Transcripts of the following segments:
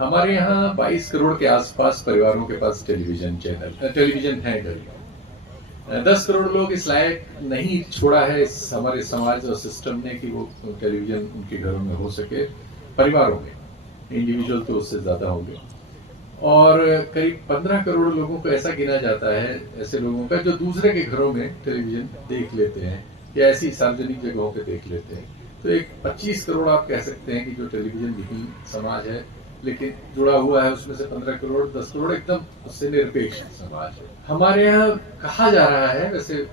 हमारे यहाँ 22 करोड़ के आसपास परिवारों के पास टेलीविजन है घर में। 10 करोड़ लोग इस लायक नहीं छोड़ा है इस हमारे समाज और सिस्टम ने कि वो टेलीविजन उनके घरों में हो सके, परिवारों में। इंडिविजुअल तो उससे ज्यादा होंगे। और करीब 15 करोड़ लोगों को ऐसा गिना जाता है, ऐसे लोगों का जो दूसरे के घरों में टेलीविजन देख लेते हैं या ऐसी सार्वजनिक जगहों पे देख लेते हैं। तो एक 25 करोड़ आप कह सकते हैं कि जो टेलीविजन विहीन समाज है, लेकिन जुड़ा हुआ है, उसमें से 15 करोड़ 10 करोड़ एकदम उससे निरपेक्ष समाज है। हमारे यहाँ कहा जा रहा है, वैसे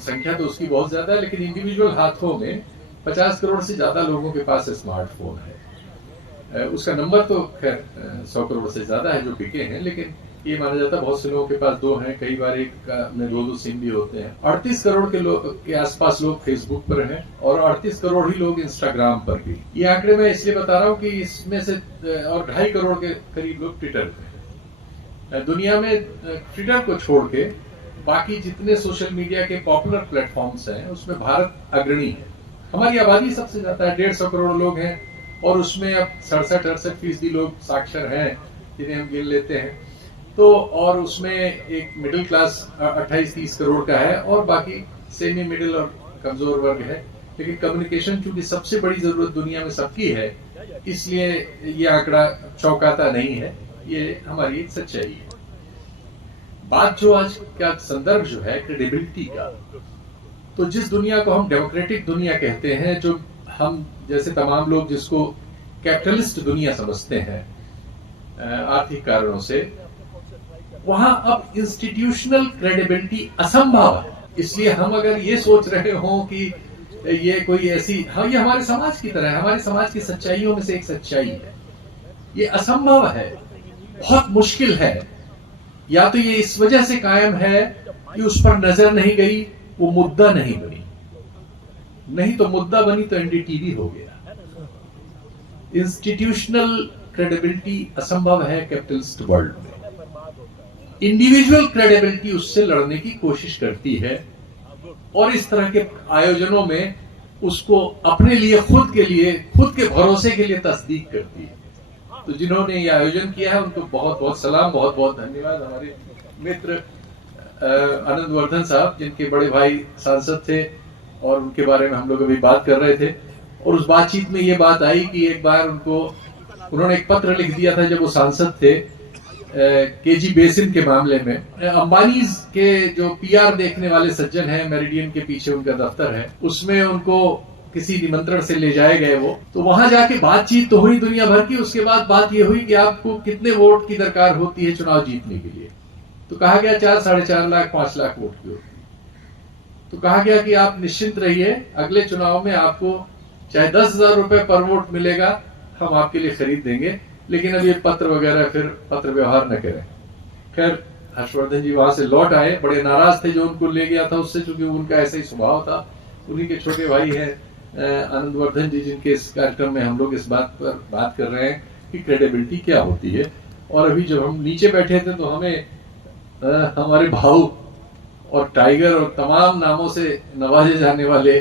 संख्या तो उसकी बहुत ज्यादा है, लेकिन इंडिविजुअल हाथों में 50 करोड़ से ज्यादा लोगों के पास स्मार्टफोन है। उसका नंबर तो खैर 100 करोड़ से ज्यादा है जो बिके हैं, लेकिन ये माना जाता है बहुत से लोगों के पास दो हैं, कई बार एक में दो सिम भी होते हैं। 38 करोड़ के आसपास लोग फेसबुक पर हैं और 38 करोड़ ही लोग इंस्टाग्राम पर भी। ये आंकड़े मैं इसलिए बता रहा हूँ कि इसमें से और 2.5 करोड़ के करीब लोग ट्विटर पे हैं। दुनिया में ट्विटर को छोड़ के बाकी जितने सोशल मीडिया के पॉपुलर प्लेटफॉर्म्स हैं उसमें भारत अग्रणी है। हमारी आबादी सबसे ज्यादा है, 150 करोड़ लोग हैं और उसमें अब 67-68% लोग साक्षर हैं जिन्हें हम गिन लेते हैं। तो और उसमें एक मिडिल क्लास 28-30 करोड़ का है और बाकी सेमी मिडिल और कमजोर वर्ग है। लेकिन कम्युनिकेशन चूंकि सबसे बड़ी जरूरत दुनिया में सबकी है, इसलिए ये आंकड़ा चौंकाता नहीं है, ये हमारी एक सच्चाई है। बात जो आज का संदर्भ जो है क्रेडिबिलिटी का, तो जिस दुनिया को हम डेमोक्रेटिक दुनिया कहते हैं, जो हम जैसे तमाम लोग जिसको कैपिटलिस्ट दुनिया समझते हैं आर्थिक कारणों से, वहां अब इंस्टीट्यूशनल क्रेडिबिलिटी असंभव है। इसलिए हम अगर ये सोच रहे हो कि ये कोई ऐसी, हाँ ये हमारे समाज की तरह है, हमारे समाज की सच्चाइयों में से एक सच्चाई है, ये असंभव है, बहुत मुश्किल है। या तो ये इस वजह से कायम है कि उस पर नजर नहीं गई, वो मुद्दा नहीं बनी, नहीं तो मुद्दा बनी तो एनडीटीवी हो गया। इंस्टीट्यूशनल क्रेडिबिलिटी असंभव है कैपिटलिस्ट वर्ल्ड में। इंडिविजुअल क्रेडिबिलिटी उससे लड़ने की कोशिश करती है और इस तरह के आयोजनों में उसको अपने लिए खुद के भरोसे के लिए तस्दीक करती है। तो जिन्होंने ये आयोजन किया है उनको बहुत बहुत सलाम, बहुत बहुत धन्यवाद। हमारे मित्र आनंद वर्धन साहब, जिनके बड़े भाई सांसद थे और उनके बारे में हम लोग अभी बात कर रहे थे, और उस बातचीत में ये बात आई कि एक बार उन्होंने एक पत्र लिख दिया था जब वो सांसद थे केजी बेसिन के मामले में। अंबानी के जो पीआर देखने वाले सज्जन हैं, मेरिडियन के पीछे उनका दफ्तर है, उसमें उनको किसी निमंत्रण से ले जाए गए वो, तो वहां जाके बातचीत तो हुई दुनिया भर की। उसके बाद बात ये हुई कि आपको कितने वोट की दरकार होती है चुनाव जीतने के लिए। तो कहा गया 4-4.5 लाख 5 लाख वोट की होती है। तो कहा गया कि आप निश्चिंत रहिए, अगले चुनाव में आपको चाहे 10,000 रुपए पर वोट मिलेगा, हम आपके लिए खरीद देंगे, लेकिन अब ये पत्र वगैरह फिर पत्र व्यवहार न करें। खैर हर्षवर्धन जी वहां से लौट आए, बड़े नाराज थे जो उनको ले गया था उससे, क्योंकि उनका ऐसा ही स्वभाव था। उन्हीं के छोटे भाई हैं आनंद वर्धन जी, जिनके इस कार्यक्रम में हम लोग इस बात पर बात कर रहे हैं कि क्रेडिबिलिटी क्या होती है। और अभी जब हम नीचे बैठे थे तो हमें हमारे भाऊ और टाइगर और तमाम नामों से नवाजे जाने वाले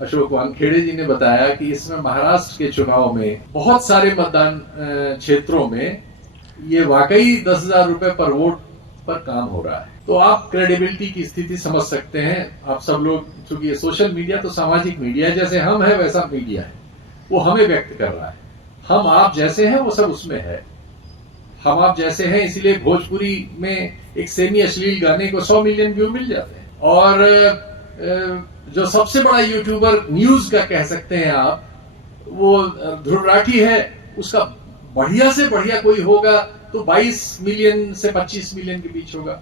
अशोक वानखेड़े जी ने बताया कि इसमें महाराष्ट्र के चुनाव में बहुत सारे मतदान क्षेत्रों में ये वाकई 10,000 रुपए पर वोट पर काम हो रहा है। तो आप क्रेडिबिलिटी की स्थिति समझ सकते हैं। आप सब लोग, चूंकि ये सोशल मीडिया तो सामाजिक मीडिया, जैसे हम है वैसा मीडिया है, वो हमें व्यक्त कर रहा है। हम आप जैसे हैं वो सब उसमें है। हम आप जैसे हैं, इसीलिए भोजपुरी में एक सेमी अश्लील गाने को 100 मिलियन व्यू मिल जाते हैं। और जो सबसे बड़ा यूट्यूबर न्यूज का कह सकते हैं आप, वो ध्रुव राठी है, उसका बढ़िया से बढ़िया कोई होगा तो 22 मिलियन से 25 मिलियन के बीच होगा।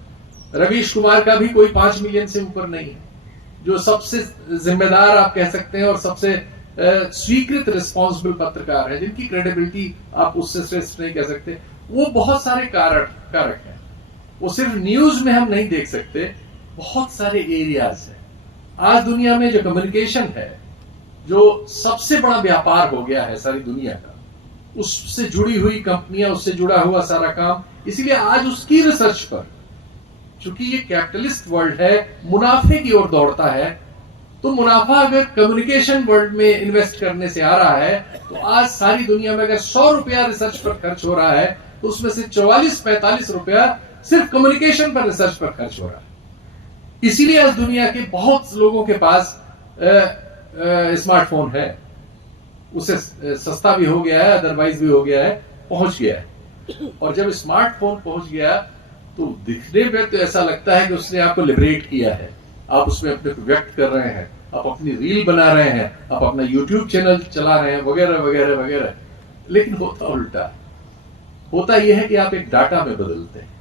रवीश कुमार का भी कोई 5 मिलियन से ऊपर नहीं है। जो सबसे जिम्मेदार आप कह सकते हैं और सबसे स्वीकृत रिस्पॉन्सिबल पत्रकार है, जिनकी क्रेडिबिलिटी आप उससे श्रेष्ठ नहीं कह सकते, वो बहुत सारे कारक हैं। वो सिर्फ न्यूज में हम नहीं देख सकते, बहुत सारे एरियाज हैं। आज दुनिया में जो कम्युनिकेशन है, जो सबसे बड़ा व्यापार हो गया है सारी दुनिया का, उससे जुड़ी हुई कंपनियां, उससे जुड़ा हुआ सारा काम, इसीलिए आज उसकी रिसर्च पर, चूंकि ये कैपिटलिस्ट वर्ल्ड है, मुनाफे की ओर दौड़ता है, तो मुनाफा अगर कम्युनिकेशन वर्ल्ड में इन्वेस्ट करने से आ रहा है, तो आज सारी दुनिया में अगर 100 रुपया रिसर्च पर खर्च हो रहा है, तो उसमें से 44-45 रुपया सिर्फ कम्युनिकेशन पर रिसर्च पर खर्च हो रहा है। इसीलिए आज दुनिया के बहुत लोगों के पास स्मार्टफोन है, उसे सस्ता भी हो गया है, अदरवाइज भी हो गया है, पहुंच गया है। और जब स्मार्टफोन पहुंच गया तो दिखने में तो ऐसा लगता है कि उसने आपको लिबरेट किया है, आप उसमें अपने को व्यक्त कर रहे हैं, आप अपनी रील बना रहे हैं, आप अपना यूट्यूब चैनल चला रहे हैं, वगैरह वगैरह वगैरह। लेकिन होता उल्टा, होता यह है कि आप एक डाटा में बदलते हैं।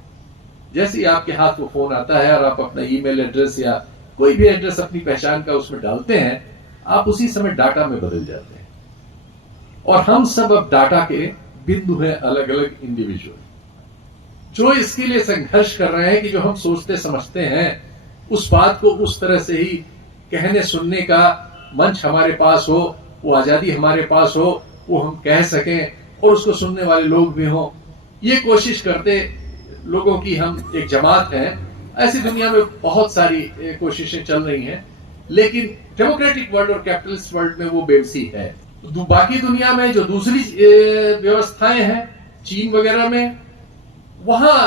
जैसे ही आपके हाथ में फोन आता है और आप अपना ईमेल एड्रेस या कोई भी एड्रेस अपनी पहचान का उसमें डालते हैं, आप उसी समय डाटा में बदल जाते हैं। और हम सब अब डाटा के बिंदु हैं, अलग अलग इंडिविजुअल, जो इसके लिए संघर्ष कर रहे हैं कि जो हम सोचते समझते हैं उस बात को उस तरह से ही कहने सुनने का मंच हमारे पास हो, वो आजादी हमारे पास हो, वो हम कह सकें और उसको सुनने वाले लोग भी हों, ये कोशिश करते लोगों की हम एक जमात है। ऐसी दुनिया में बहुत सारी कोशिशें चल रही हैं, लेकिन डेमोक्रेटिक वर्ल्ड और कैपिटलिस्ट वर्ल्ड में वो बेबसी है। बाकी दुनिया में जो दूसरी व्यवस्थाएं हैं, चीन वगैरह में, वहां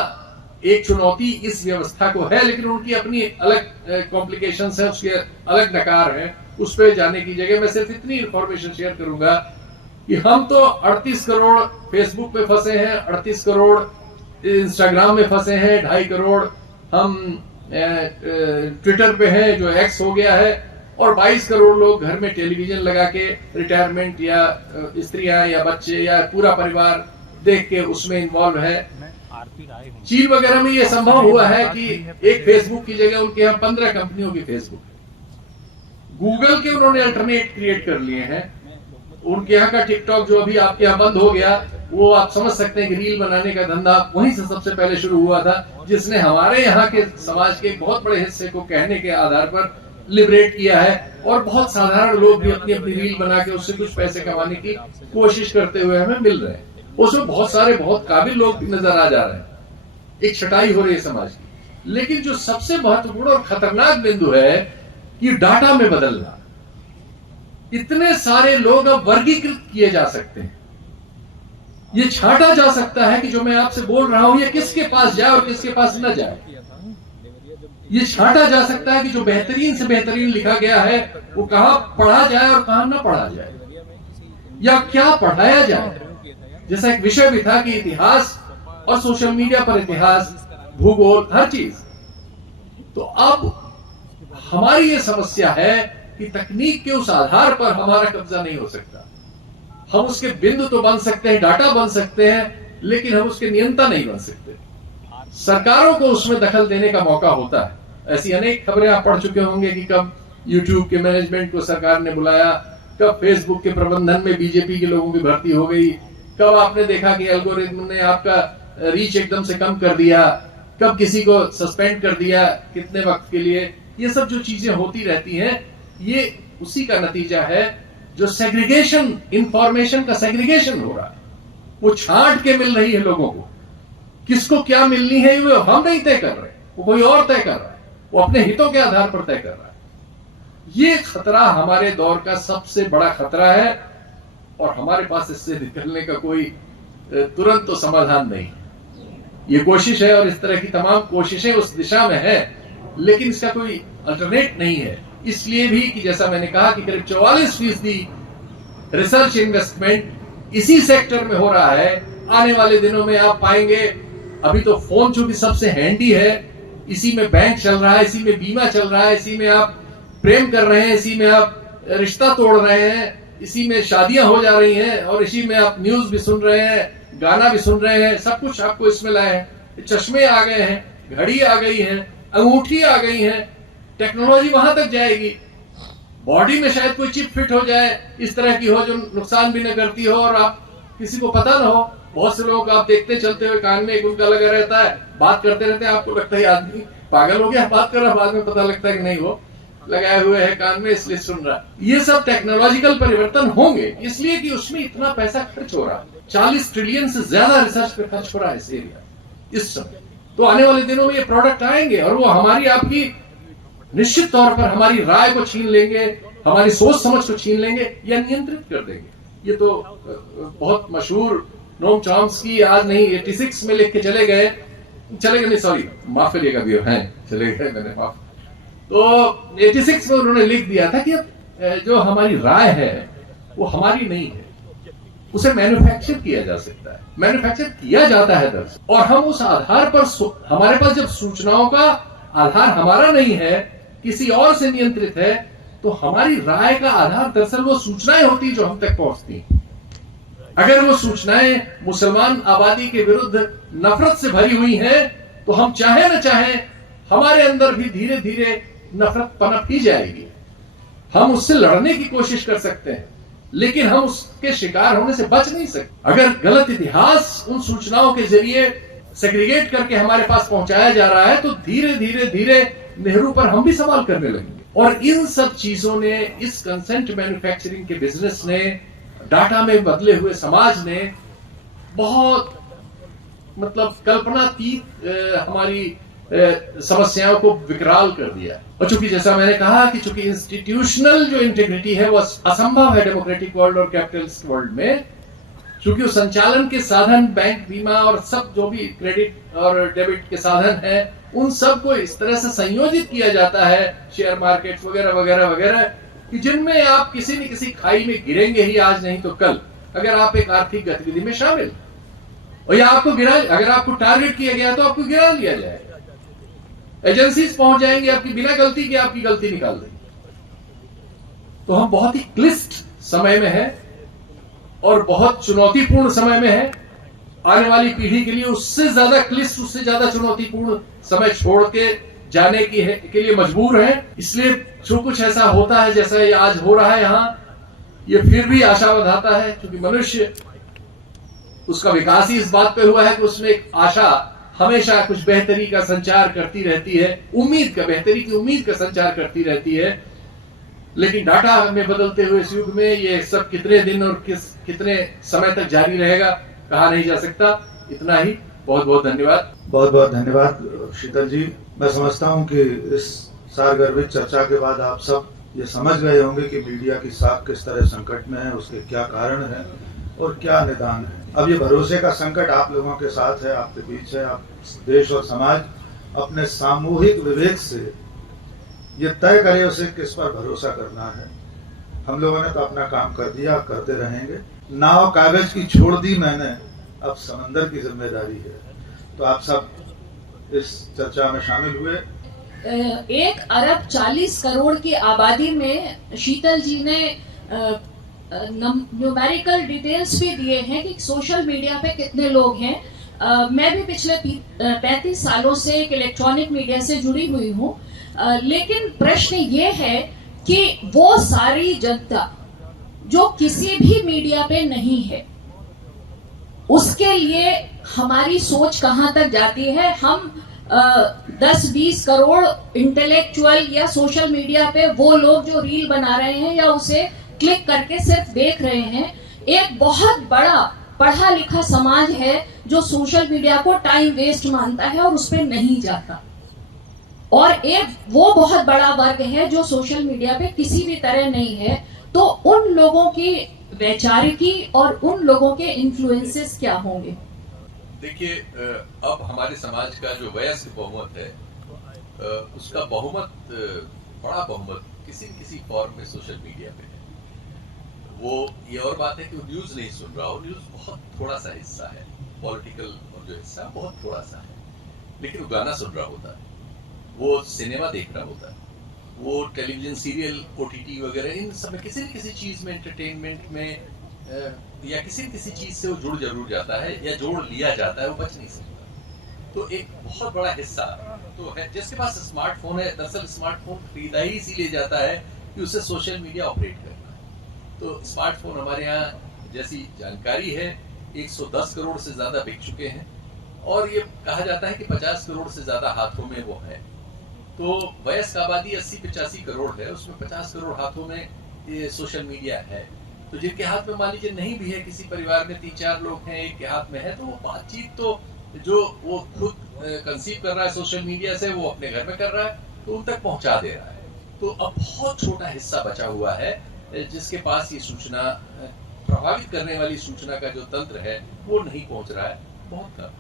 एक चुनौती इस व्यवस्था को है, लेकिन उनकी अपनी अलग कॉम्प्लिकेशंस है, उसके अलग नकार है। उस पर जाने की जगह मैं सिर्फ इतनी इंफॉर्मेशन शेयर करूंगा कि हम तो 38 करोड़ फेसबुक पे फंसे हैं, 38 करोड़ इंस्टाग्राम में फंसे हैं, 2.5 करोड़ हम ट्विटर पे हैं जो एक्स हो गया है, और 22 करोड़ लोग घर में टेलीविजन लगा के रिटायरमेंट या स्त्रियां या बच्चे या पूरा परिवार देख के उसमें इन्वॉल्व है। चीन वगैरह में यह संभव हुआ है कि एक फेसबुक की जगह उनके यहाँ 15 कंपनियों की फेसबुक है। गूगल के उन्होंने अल्टरनेट क्रिएट कर लिए हैं। उनके यहाँ का टिकटॉक जो अभी आपके यहाँ बंद हो गया, वो आप समझ सकते हैं कि रील बनाने का धंधा वहीं से सबसे पहले शुरू हुआ था, जिसने हमारे यहाँ के समाज के बहुत बड़े हिस्से को कहने के आधार पर लिबरेट किया है। और बहुत साधारण लोग भी अपनी अपनी रील बना के उससे कुछ पैसे कमाने की कोशिश करते हुए हमें मिल रहे हैं। उसमें बहुत सारे बहुत काबिल लोग भी नजर आ जा रहे हैं, एक छटाई हो रही है समाज की। लेकिन जो सबसे महत्वपूर्ण और खतरनाक बिंदु है कि डाटा में बदलना। इतने सारे लोग अब वर्गीकृत किए जा सकते हैं, ये छांटा जा सकता है कि जो मैं आपसे बोल रहा हूं ये किसके पास जाए और किसके पास न जाए। ये छांटा जा सकता है कि जो बेहतरीन से बेहतरीन लिखा गया है वो कहां पढ़ा जाए और कहां न पढ़ा जाए, या क्या पढ़ाया जाए। जैसा एक विषय भी था कि इतिहास और सोशल मीडिया पर इतिहास, भूगोल, हर चीज। तो अब हमारी ये समस्या है कि तकनीक के उस आधार पर हमारा कब्जा नहीं हो सकता। हम उसके बिंदु तो बन सकते हैं, डाटा बन सकते हैं, लेकिन हम उसके नियंता नहीं बन सकते। सरकारों को उसमें दखल देने का मौका होता है। ऐसी अनेक खबरें आप पढ़ चुके होंगे कि कब यूट्यूब के मैनेजमेंट को सरकार ने बुलाया, कब फेसबुक के प्रबंधन में बीजेपी के लोगों की भर्ती हो गई, कब आपने देखा कि एल्गोरिथम ने आपका रीच एकदम से कम कर दिया, कब किसी को सस्पेंड कर दिया कितने वक्त के लिए। ये सब जो चीजें होती रहती हैं, ये उसी का नतीजा है जो सेग्रीगेशन, इंफॉर्मेशन का सेग्रीगेशन हो रहा है। वो छांट के मिल रही है लोगों को, किसको क्या मिलनी है वो हम नहीं तय कर रहे, वो कोई और तय कर रहा है, वो अपने हितों के आधार पर तय कर रहा है। ये खतरा हमारे दौर का सबसे बड़ा खतरा है, और हमारे पास इससे निकलने का कोई तुरंत तो समाधान नहीं। ये कोशिश है और इस तरह की तमाम कोशिशें उस दिशा में है, लेकिन इसका कोई अल्टरनेट नहीं है। इसलिए भी कि जैसा मैंने कहा कि करीब 44% रिसर्च इन्वेस्टमेंट इसी सेक्टर में हो रहा है। आने वाले दिनों में आप पाएंगे, अभी तो फोन चूंकि सबसे हैंडी है, इसी में बैंक चल रहा है, इसी में बीमा चल रहा है, इसी में आप प्रेम कर रहे हैं, इसी में आप रिश्ता तोड़ रहे हैं, इसी में शादियां हो जा रही हैं, और इसी में आप न्यूज भी सुन रहे हैं, गाना भी सुन रहे हैं, सब कुछ आपको इसमें लाए हैं। चश्मे आ गए हैं, घड़ी आ गई है, अंगूठी आ गई है, टेक्नोलॉजी वहां तक जाएगी। बॉडी में शायद कोई चिप फिट हो जाए इस तरह की हो जो नुकसान भी न करती हो और आप किसी को पता ना हो। बहुत से लोग आप देखते चलते हुए कान में एक उनका लगा रहता है, बात करते रहते हैं, आपको लगता है आदमी पागल हो गया, बात कर रहा, बाद में पता लगता है कि नहीं, वो लगाए हुए है कान में इसलिए सुन रहा। ये सब टेक्नोलॉजिकल परिवर्तन होंगे, इसलिए कि उसमें इतना पैसा खर्च हो रहा है। 40 ट्रिलियन से ज्यादा रिसर्च पे खर्च हो रहा है इस एरिया इस समय। तो आने वाले दिनों में ये प्रोडक्ट आएंगे और वो हमारी आपकी निश्चित तौर पर हमारी राय को छीन लेंगे, हमारी सोच समझ को छीन लेंगे या नियंत्रित कर देंगे। ये तो बहुत मशहूर नोम चॉम्स्की आज नहीं 86 में लिख के चले गए नहीं, सॉरी माफ करिएगा भी हैं, चले गए मैंने माफ। तो 86 में उन्होंने लिख दिया था कि जो हमारी राय है वो हमारी नहीं है, उसे मैन्युफैक्चर किया जा सकता है, मैन्युफैक्चर किया जाता है दरअसल, और हम उस आधार पर हमारे पास जब सूचनाओं का आधार हमारा नहीं है, किसी और से नियंत्रित है, तो हमारी राय का आधार दरअसल वो सूचनाएं होती जो हम तक पहुंचती हैं। अगर वो सूचनाएं मुसलमान आबादी के विरुद्ध नफरत से भरी हुई हैं, तो हम चाहे न चाहे हमारे अंदर भी धीरे धीरे नफरत पनप ही जाएगी। हम उससे लड़ने की कोशिश कर सकते हैं, लेकिन हम उसके शिकार होने से बच नहीं सकते। अगर गलत इतिहास उन सूचनाओं के जरिए सेग्रीगेट करके हमारे पास पहुंचाया जा रहा है, तो धीरे धीरे धीरे नेहरू पर हम भी सवाल करने लगेंगे। और इन सब चीजों ने, इस कंसेंट मैन्युफैक्चरिंग के बिजनेस ने, डाटा में बदले हुए समाज ने बहुत मतलब कल्पनातीत हमारी समस्याओं को विकराल कर दिया। और चूंकि जैसा मैंने कहा कि चूंकि इंस्टीट्यूशनल जो इंटीग्रिटी है वो असंभव है डेमोक्रेटिक वर्ल्ड और कैपिटलिस्ट वर्ल्ड में, चूंकि उस संचालन के साधन बैंक, बीमा और सब जो भी क्रेडिट और डेबिट के साधन हैं, उन सब को इस तरह से संयोजित किया जाता है, शेयर मार्केट वगैरह वगैरह वगैरह, कि जिनमें आप किसी न किसी खाई में गिरेंगे ही, आज नहीं तो कल, अगर आप एक आर्थिक गतिविधि में शामिल, और या आपको अगर आपको टारगेट किया गया तो आपको गिरा लिया जाएगा। एजेंसीज पहुंच जाएंगे आपकी बिना गलती के, आपकी गलती निकाल देंगे। तो हम बहुत ही क्लिष्ट समय में हैं और बहुत चुनौतीपूर्ण समय में है। आने वाली पीढ़ी के लिए उससे ज्यादा क्लिष्ट, उससे ज्यादा चुनौतीपूर्ण समय छोड़ के जाने के लिए मजबूर हैं। इसलिए जो कुछ ऐसा होता है जैसा ये आज हो रहा है यहाँ, ये फिर भी आशा बढ़ाता है, क्योंकि मनुष्य उसका विकास ही इस बात पे हुआ है कि उसमें एक आशा हमेशा कुछ बेहतरी का संचार करती रहती है, उम्मीद का, बेहतरी की उम्मीद का संचार करती रहती है। लेकिन डाटा में बदलते हुए इस युग में ये सब कितने दिन और कितने समय तक जारी रहेगा कहा नहीं जा सकता। इतना ही, बहुत बहुत धन्यवाद। बहुत बहुत धन्यवाद शीतल जी। मैं समझता हूं कि इस सारगर्भित चर्चा के बाद आप सब ये समझ गए होंगे कि मीडिया की साख किस तरह संकट में है, उसके क्या कारण है और क्या निदान है। अब ये भरोसे का संकट आप लोगों के साथ है, आपके बीच है। आप देश और समाज अपने सामूहिक विवेक से ये तय करे उसे किस पर भरोसा करना है। हम लोगों ने तो अपना काम कर दिया, करते रहेंगे। नाव कागज की छोड़ दी मैंने, अब समंदर की जिम्मेदारी है। तो आप सब इस चर्चा में शामिल हुए। 1 अरब 40 करोड़ की आबादी में शीतल जी ने न्यूमेरिकल डिटेल्स भी दिए हैं कि सोशल मीडिया पे कितने लोग हैं। मैं भी पिछले 35 सालों से एक इलेक्ट्रॉनिक मीडिया से जुड़ी हुई हूँ, लेकिन प्रश्न ये है कि वो सारी जनता जो किसी भी मीडिया पे नहीं है, उसके लिए हमारी सोच कहाँ तक जाती है। हम 10-20 करोड़ इंटेलेक्चुअल या सोशल मीडिया पे वो लोग जो रील बना रहे हैं या उसे क्लिक करके सिर्फ देख रहे हैं। एक बहुत बड़ा पढ़ा लिखा समाज है जो सोशल मीडिया को टाइम वेस्ट मानता है और उस पर नहीं जाता, और एक वो बहुत बड़ा वर्ग है जो सोशल मीडिया पे किसी भी तरह नहीं है। तो उन लोगों की वैचारिकी और उन लोगों के इन्फ्लुएंसेस क्या होंगे? देखिए, अब हमारे समाज का जो वयस्क बहुमत है, उसका बहुमत, बड़ा बहुमत किसी फॉर्म में सोशल मीडिया पे है। वो ये और बात है कि वो न्यूज नहीं सुन रहा हो, न्यूज बहुत थोड़ा सा हिस्सा है, पॉलिटिकल और जो हिस्सा बहुत थोड़ा सा है, लेकिन वो गाना सुन रहा होता है, वो सिनेमा देख रहा होता है, वो टेलीविजन सीरियल, ओटीटी वगैरह, इन सब में किसी न किसी चीज में, एंटरटेनमेंट में या किसी न किसी चीज से वो जुड़ जरूर जाता है या जोड़ लिया जाता है, वो बच नहीं सकता। तो एक बहुत बड़ा हिस्सा तो है जिसके पास स्मार्टफोन है। दरअसल स्मार्टफोन खरीदा ही इसीलिए जाता है कि उसे सोशल मीडिया ऑपरेट करना है। तो स्मार्टफोन हमारे यहाँ, जैसी जानकारी है, 110 करोड़ से ज्यादा बिक चुके हैं, और ये कहा जाता है कि 50 करोड़ से ज्यादा हाथों में वो है। तो वयस्क आबादी 80-85 करोड़ है, उसमें 50 करोड़ हाथों में ये सोशल मीडिया है। तो जिनके हाथ में मान लीजिए नहीं भी है, किसी परिवार में 3-4 लोग हैं, एक के हाथ में है, तो वो बातचीत तो जो वो खुद कंसीव कर रहा है सोशल मीडिया से, वो अपने घर में कर रहा है, तो उन तक पहुंचा दे रहा है। तो अब बहुत छोटा हिस्सा बचा हुआ है जिसके पास ये सूचना प्रभावित करने वाली सूचना का जो तंत्र है वो नहीं पहुंच रहा है, बहुत कम।